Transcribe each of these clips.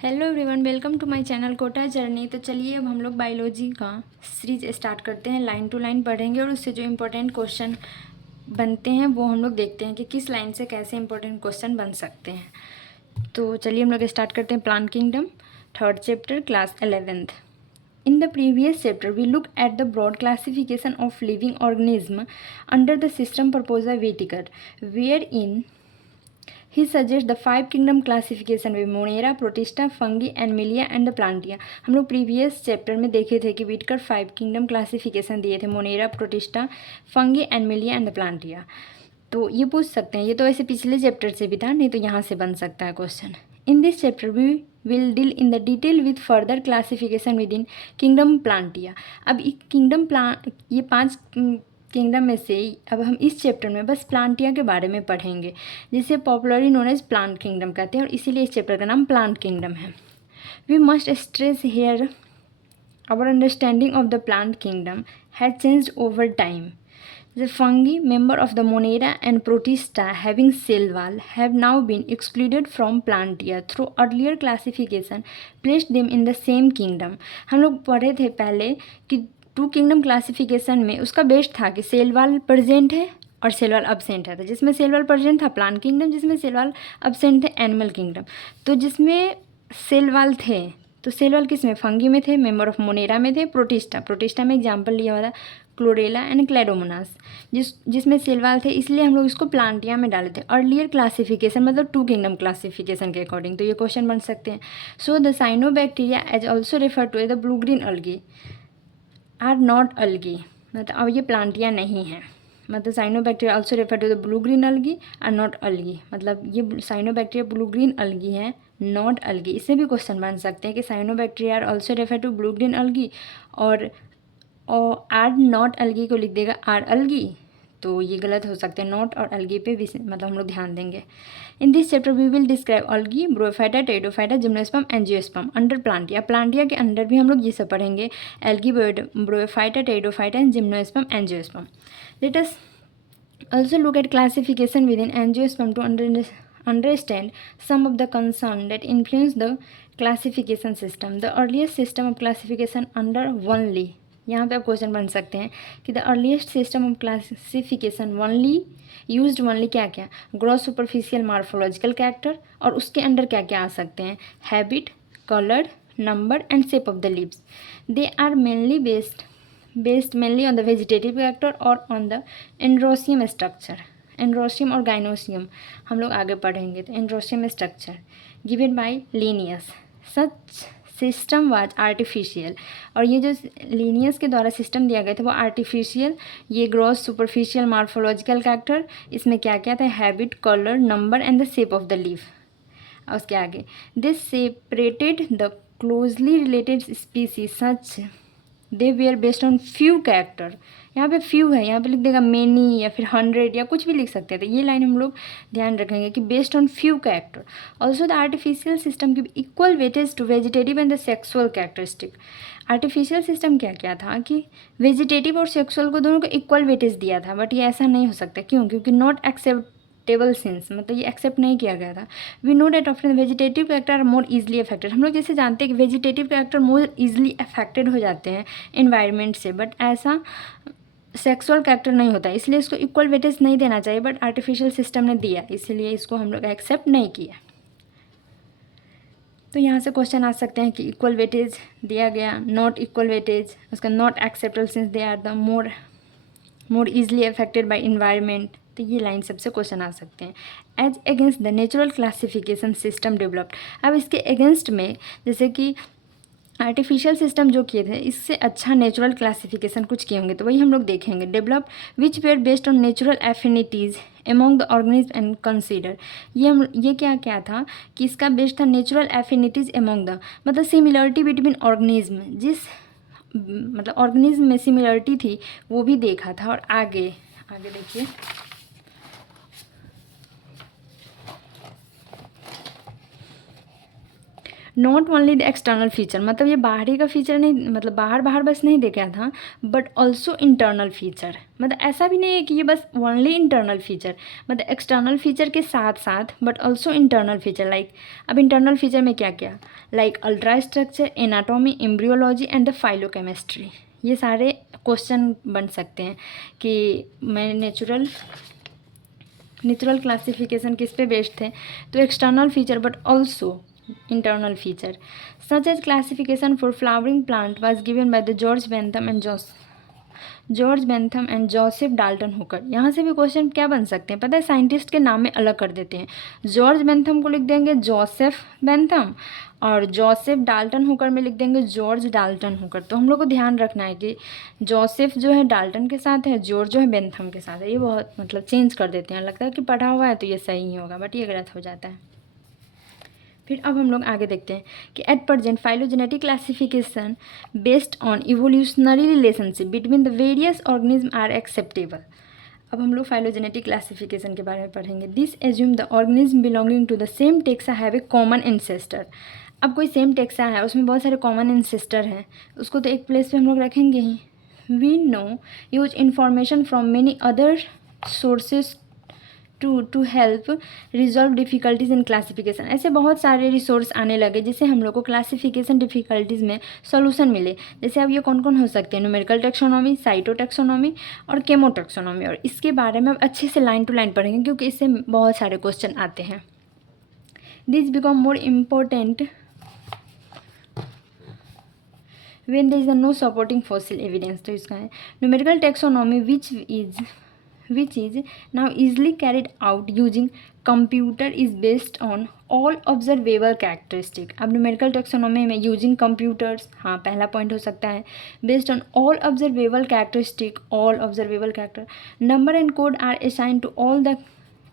Hello everyone, welcome to my channel Kota journey. तो चलिए अब हम लोग बायोलॉजी का सीरीज स्टार्ट करते हैं। लाइन टू लाइन पढ़ेंगे और उससे जो इम्पोर्टेंट क्वेश्चन बनते हैं वो हम लोग देखते हैं कि किस लाइन से कैसे इंपॉर्टेंट क्वेश्चन बन सकते हैं। तो चलिए हम लोग स्टार्ट करते हैं। Plant kingdom, third chapter, class 11th। In the previous chapter, we looked at the broad classification of living organism under the system proposed by Whittaker, wherein he suggests the five kingdom classification with Monera, Protista, Fungi, Animalia and the Plantia। हम लोग previous chapter में देखे थे कि Whittaker 5 kingdom classification दिए थे, Monera, Protista, Fungi, Animalia and the Plantae. तो ये पूछ सकते हैं, ये तो ऐसे पिछले चैप्टर से भी था, नहीं तो यहाँ से बन सकता है question. In this chapter we will deal in the detail with further classification with in kingdom Plantae. अब ये 5 किंगडम में से अब हम इस चैप्टर में बस प्लांटिया के बारे में पढ़ेंगे, जिसे popularly known as plant kingdom कहते हैं, और इसीलिए इस चैप्टर का नाम प्लांट किंगडम है। We must stress here our understanding of the plant kingdom has changed over time. The fungi, member of the Monera and Protista having cell wall, have now been excluded from Plantia through earlier classification placed them in the same kingdom। हम लोग पढ़े थे पहले कि 2 kingdom classification में उसका best था कि सेल वाल प्रेजेंट है और सेल वाल अब्सेंट है। तो जिसमें सेल वाल प्रेजेंट था प्लांट किंगडम, जिसमें सेल वाल अब्सेंट थे एनिमल किंगडम। तो जिसमें सेल वाल थे तो सेल वाल किस में, फंगी में थे, मेंबर ऑफ मोनेरा में थे, प्रोटिस्टा में एग्जाम्पल लिया हुआ था क्लोरेला एंड क्लेडोमोनास, जिसमें सेल वाल थे, इसलिए हम लोग इसको प्लांटिया में डाले थे। अर्लियर क्लासिफिकेशन मतलब 2 किंगडम क्लासिफिकेशन के अकॉर्डिंग। तो ये क्वेश्चन बन सकते हैं। So the cyanobacteria as also refer to the blue green algae are not algae, मतलब अब ये प्लांटिया नहीं है। मतलब cyanobacteria also refer to the blue green algae are not algae, मतलब ये साइनोबैक्टीरिया ब्लू ग्रीन अलगी है, नॉट अलगी। इससे भी क्वेश्चन बन सकते हैं कि cyanobacteria are also refer to blue green algae, और आर नॉट अलगी को लिख देगा आर अलगी, तो ये गलत हो सकते हैं। नॉट और अलगी पे भी मतलब हम लोग ध्यान देंगे। In this chapter we will describe algae, bryophyta, pteridophyta, gymnosperm, angiosperm under Plantae. Plantae के अंडर भी हम लोग ये सब पढ़ेंगे, algae, bryophyta, pteridophyta and gymnosperm, angiosperm. Let us also look at classification within angiosperm to understand some of the concerns that influence the classification system. The earliest system of classification under only, यहाँ पे आप question बन सकते हैं कि the earliest system of classification only used only क्या क्या, gross superficial morphological character, और उसके अंडर क्या क्या आ सकते हैं, habit, colour, number and shape of the leaves. They are mainly based mainly on the vegetative character or on the androecium structure. Androecium और गाइनोसियम हम लोग आगे पढ़ेंगे। तो androecium structure given by Linnaeus, such system was artificial, और ये जो Linnaeus के द्वारा सिस्टम दिया गया था वो आर्टिफिशियल। ये ग्रॉस सुपरफिशियल मार्फोलॉजिकल कैरेक्टर, इसमें क्या क्या था, habit, colour, number and the shape of the leaf. और उसके आगे this separated the closely related species such they were based on few character. यहाँ पे फ्यू है, यहाँ पे लिख देगा मेनी या फिर 100 या कुछ भी लिख सकते हैं। तो ये लाइन हम लोग ध्यान रखेंगे कि based on few character. Also the artificial system give equal weightage to vegetative and the sexual characteristic. Artificial system क्या क्या था कि वेजिटेटिव और सेक्सुअल को दोनों को इक्वल वेटेज दिया था, बट ये ऐसा नहीं हो सकता। क्यों? क्योंकि नॉट एक्सेप्टेबल सिंस, मतलब ये एक्सेप्ट नहीं किया गया था। We know that often vegetative character are more easily affected. हम लोग जैसे जानते हैं कि vegetative character more easily affected हो जाते हैं इन्वायरमेंट से, बट ऐसा सेक्सुअल कैरेक्टर नहीं होता, इसलिए इसको इक्वल वेटेज नहीं देना चाहिए, बट आर्टिफिशियल सिस्टम ने दिया, इसलिए इसको हम लोग एक्सेप्ट नहीं किया। तो यहाँ से क्वेश्चन आ सकते हैं कि इक्वल वेटेज दिया गया, नॉट इक्वल वेटेज, उसका not acceptable since they are the more easily affected by environment. तो ये लाइन सबसे क्वेश्चन आ सकते हैं। As against the natural classification system developed, अब इसके अगेंस्ट में जैसे कि आर्टिफिशियल सिस्टम जो किए थे, इससे अच्छा नेचुरल क्लासिफिकेशन कुछ किए होंगे, तो वही हम लोग देखेंगे। Develop which were based on natural affinities among the organism and consider. ये क्या क्या था कि इसका बेस्ड था नेचुरल एफिनिटीज़ एमोंग द, मतलब सिमिलरिटी बिटवीन ऑर्गेनिज्म, जिस मतलब ऑर्गेनिज्म में सिमिलरिटी थी वो भी देखा था। और आगे आगे देखिए, not only the external feature, मतलब ये बाहरी का फीचर नहीं, मतलब बाहर बस नहीं देखा था, बट ऑल्सो इंटरनल फीचर, मतलब ऐसा भी नहीं है कि ये बस ओनली इंटरनल फीचर, मतलब एक्सटर्नल फीचर के साथ साथ but also internal feature. Like अब इंटरनल फीचर में क्या क्या, like ultra structure, anatomy, embryology and the phytochemistry, ये सारे क्वेश्चन बन सकते हैं कि मैं नेचुरल क्लासिफिकेशन किस पे बेस्ड थे, तो external feature but also internal feature, such as classification for flowering plant was given by the George Bentham and Joseph Dalton Hooker। यहाँ से भी क्वेश्चन क्या बन सकते हैं पता है, साइंटिस्ट के नाम में अलग कर देते हैं, जॉर्ज बेंथम को लिख देंगे जोसेफ बेंथम, और जोसेफ डाल्टन हुकर में लिख देंगे जॉर्ज डाल्टन हुकर। तो हम लोग को ध्यान रखना है कि जोसेफ जो है डाल्टन के साथ है, जॉर्ज जो है बेंथम के साथ है, ये बहुत मतलब चेंज कर देते हैं, लगता है कि पढ़ा हुआ है तो ये सही ही होगा, बट ये गलत हो जाता है। फिर अब हम लोग आगे देखते हैं कि at present phylogenetic classification based on evolutionary relationship between the various organism are acceptable. अब हम लोग फाइलोजेनेटिक क्लासिफिकेशन के बारे में पढ़ेंगे। This assume the organism belonging to the same taxa have a common ancestor. अब कोई सेम टेक्सा है, उसमें बहुत सारे कॉमन एंसेस्टर हैं, उसको तो एक प्लेस पे हम लोग रखेंगे ही। We no use information from many other sources to help resolve difficulties in classification. ऐसे बहुत सारे रिसोर्स आने लगे जिससे हम लोग को क्लासिफिकेशन डिफ़िकल्टीज़ में सॉल्यूशन मिले। जैसे अब ये कौन कौन हो सकते हैं, न्यूमेरिकल टेक्सोनॉमी, साइटोटेक्सोनॉमी और केमोटेक्सोनॉमी। और इसके बारे में अब अच्छे से लाइन टू लाइन पढ़ेंगे क्योंकि इससे बहुत सारे क्वेश्चन आते हैं। This become more important when there is no supporting fossil evidence। तो इसका है numerical taxonomy which is now easily carried out using computer is based on all observable characteristic। अब न्यूमेरिकल टेक्सोनॉमी में यूजिंग कंप्यूटर्स, हाँ पहला point हो सकता है, based on all observable characteristic, all observable character, number and code are assign to all the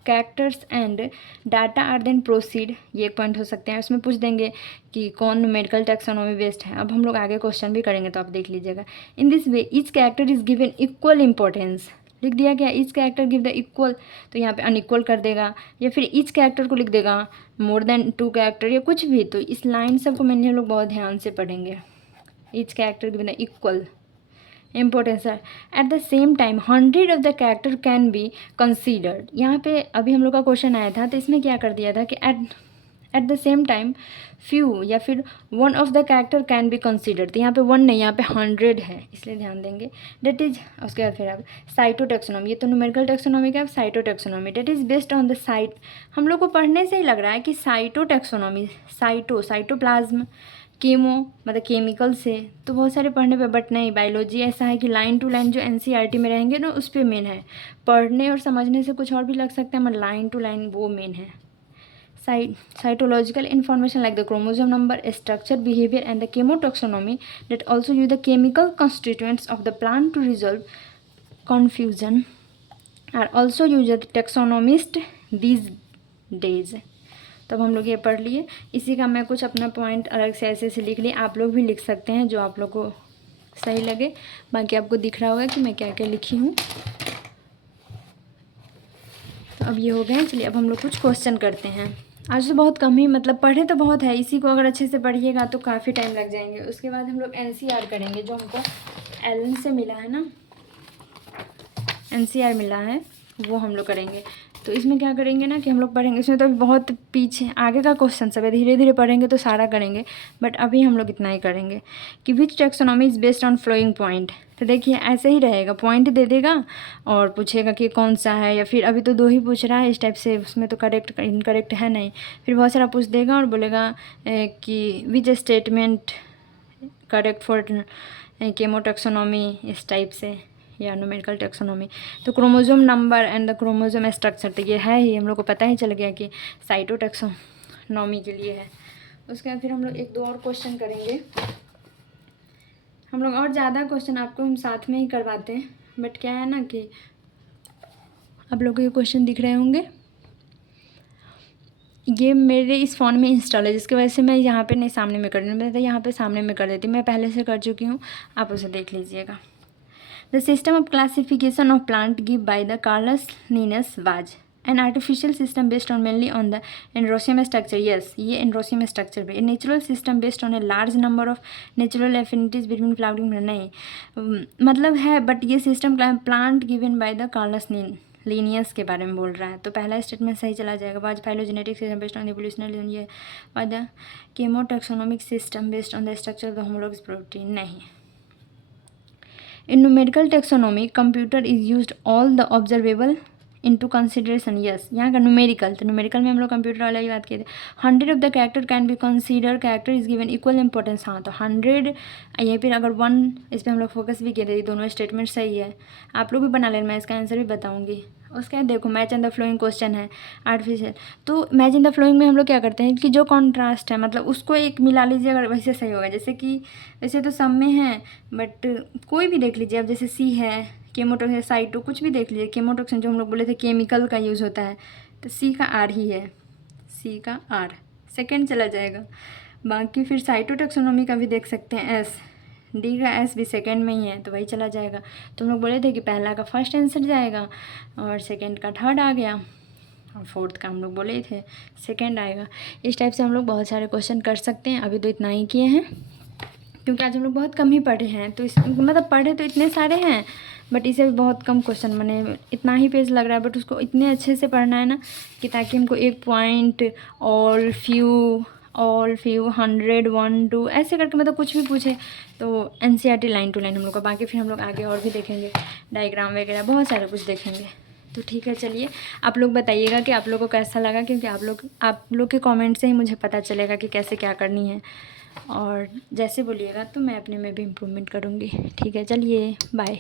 characters and data are then proceed, ये एक point हो सकते हैं। उसमें पूछ देंगे कि कौन न्यूमेरिकल टेक्सोनॉमी बेस्ड है। अब हम लोग आगे क्वेश्चन भी करेंगे तो आप देख लीजिएगा। In this way each character is given equal importance, लिख दिया गया each character give the equal, तो यहाँ पे अनइक्वल कर देगा, या फिर ईच कैरेक्टर को लिख देगा मोर देन 2 कैरेक्टर या कुछ भी। तो इस लाइन सबको मैंने लोग बहुत ध्यान से पढ़ेंगे। Each character give the equal importance है। At the same time 100 of the character can be considered. यहाँ पे अभी हम लोग का क्वेश्चन आया था तो इसमें क्या कर दिया था कि eight the same time few या फिर 1 of the character can be considered. तो यहाँ पे 1 नहीं, यहाँ पे 100 है, इसलिए ध्यान देंगे। डेट इज उसके बाद फिर अब साइटोटेक्सोनॉमी, ये तो न्यूमेरिकल टेक्सोनॉमी का, cytotaxonomy that is based on the site. हम लोग को पढ़ने से ही लग रहा है कि साइटोटेक्सोनॉमी, साइटोप्लाज्म, केमो मतलब केमिकल से, तो बहुत सारे पढ़ने पे, बट नहीं बायोलॉजी ऐसा है कि लाइन टू लाइन जो एनसीईआरटी में रहेंगे ना उस पर मेन है। पढ़ने और समझने से कुछ और भी लग सकता है, मगर लाइन टू लाइन वो मेन है। Cytological information like the chromosome number, structure, behavior and the chemotaxonomy that also use the chemical constituents of the plant to resolve confusion are also used as taxonomist these days। तब हम लोग ये पढ़ लिए। इसी का मैं कुछ अपना पॉइंट अलग से ऐसे लिख लिए, आप लोग भी लिख सकते हैं जो आप लोग को सही लगे। बाकी आपको दिख रहा होगा कि मैं क्या क्या लिखी हूँ। तो अब ये हो गए, चलिए अब हम लोग कुछ क्वेश्चन करते हैं। आज तो बहुत कम ही, मतलब पढ़े तो बहुत है, इसी को अगर अच्छे से पढ़िएगा तो काफ़ी टाइम लग जाएंगे। उसके बाद हम लोग एनसीईआर करेंगे जो हमको एलन से मिला है ना, एनसीईआर मिला है वो हम लोग करेंगे। तो इसमें क्या करेंगे ना कि हम लोग पढ़ेंगे, इसमें तो अभी बहुत पीछे आगे का क्वेश्चन सब है, धीरे धीरे पढ़ेंगे तो सारा करेंगे, बट अभी हम लोग इतना ही करेंगे कि which taxonomy is based on following point. तो देखिए ऐसे ही रहेगा, पॉइंट दे देगा और पूछेगा कि कौन सा है, या फिर अभी तो 2 ही पूछ रहा है इस टाइप से, उसमें तो करेक्ट इनकरेक्ट है नहीं, फिर बहुत सारा पूछ देगा और बोलेगा कि विच स्टेटमेंट करेक्ट फॉर केमोटेक्सोनॉमी, इस टाइप से, या न्यूमेरिकल टेक्सोनॉमी। तो chromosome number and the chromosome structure, तो ये है ही, हम लोग को पता ही चल गया कि साइटोटेक्सोनॉमी के लिए है। उसके बाद फिर हम लोग 1-2 और क्वेश्चन करेंगे। हम लोग और ज़्यादा क्वेश्चन आपको हम साथ में ही करवाते हैं, बट क्या है ना कि आप लोग को ये क्वेश्चन दिख रहे होंगे, ये मेरे इस फ़ोन में इंस्टॉल है जिसकी वजह से मैं यहाँ पे नहीं सामने में कर रही हूँ, मैं तो यहाँ पे सामने में कर देती, मैं पहले से कर चुकी हूँ, आप उसे देख लीजिएगा। The system of classification of plant given by the Carolus Linnaeus was an artificial system based on mainly on the androecium structure, yes ये एंड्रोसियम स्ट्रक्चर पे। A natural system based on a large number of natural affinities between flowering, नहीं मतलब है, but ये system plant given by the Carolus Linnaeus के बारे में बोल रहा है, तो पहला स्टेटमेंट सही चला जाएगा। बाद phylogenetic system based on the evolutionary, ये बाद the chemotaxonomic system based on the structure of the homologous protein, नहीं। In numerical taxonomy, computer is used all the observable into consideration, yes यहाँ का numerical, तो numerical में हम लोग computer वाला ही बात किए थे। 100 of the character can be considered character is given equal importance, हाँ तो 100 यहीं पर अगर 1 इस पर हम लोग फोकस भी किए थे, दोनों स्टेटमेंट सही है। आप लोग भी बना लेना, मैं इसका आंसर भी बताऊँगी। उसका देखो match in the flowing question है आर्टिफिशियल, तो मैच इन द फ्लोइंग में हम लोग क्या करते हैं कि जो कॉन्ट्रास्ट है मतलब उसको एक मिला लीजिए, अगर वैसे सही होगा। जैसे कि वैसे तो सब में है बट कोई भी देख लीजिए, अब जैसे सी है, केमोटॉक्स है, साइटो, कुछ भी देख लीजिए। केमोटॉक्सिन जो हम लोग बोले थे केमिकल का यूज़ होता है, तो सी का आर ही है, सी का आर सेकेंड चला जाएगा। बाकी फिर साइटोटैक्सोनॉमी का भी देख सकते हैं, एस, डी का एस भी सेकंड में ही है, तो वही चला जाएगा। तो हम लोग बोले थे कि पहला का फर्स्ट आंसर जाएगा और सेकंड का थर्ड आ गया और फोर्थ का हम लोग बोले थे सेकंड आएगा। इस टाइप से हम लोग बहुत सारे क्वेश्चन कर सकते हैं। अभी तो इतना ही किए हैं क्योंकि आज हम लोग बहुत कम ही पढ़े हैं, तो इस मतलब पढ़े तो इतने सारे हैं बट इसे भी बहुत कम क्वेश्चन बने, इतना ही पेज लग रहा है बट उसको इतने अच्छे से पढ़ना है ना कि ताकि हमको एक पॉइंट ऑल फ्यू 100 1 2 ऐसे करके मतलब कुछ भी पूछे तो एनसीईआरटी लाइन टू लाइन हम लोग का। बाकी फिर हम लोग आगे और भी देखेंगे, डायग्राम वगैरह बहुत सारा कुछ देखेंगे। तो ठीक है, चलिए आप लोग बताइएगा कि आप लोग को कैसा लगा, क्योंकि आप लोग के कमेंट से ही मुझे पता चलेगा कि कैसे क्या करनी है, और जैसे बोलिएगा तो मैं अपने में भी इम्प्रूवमेंट करूँगी। ठीक है, चलिए बाय।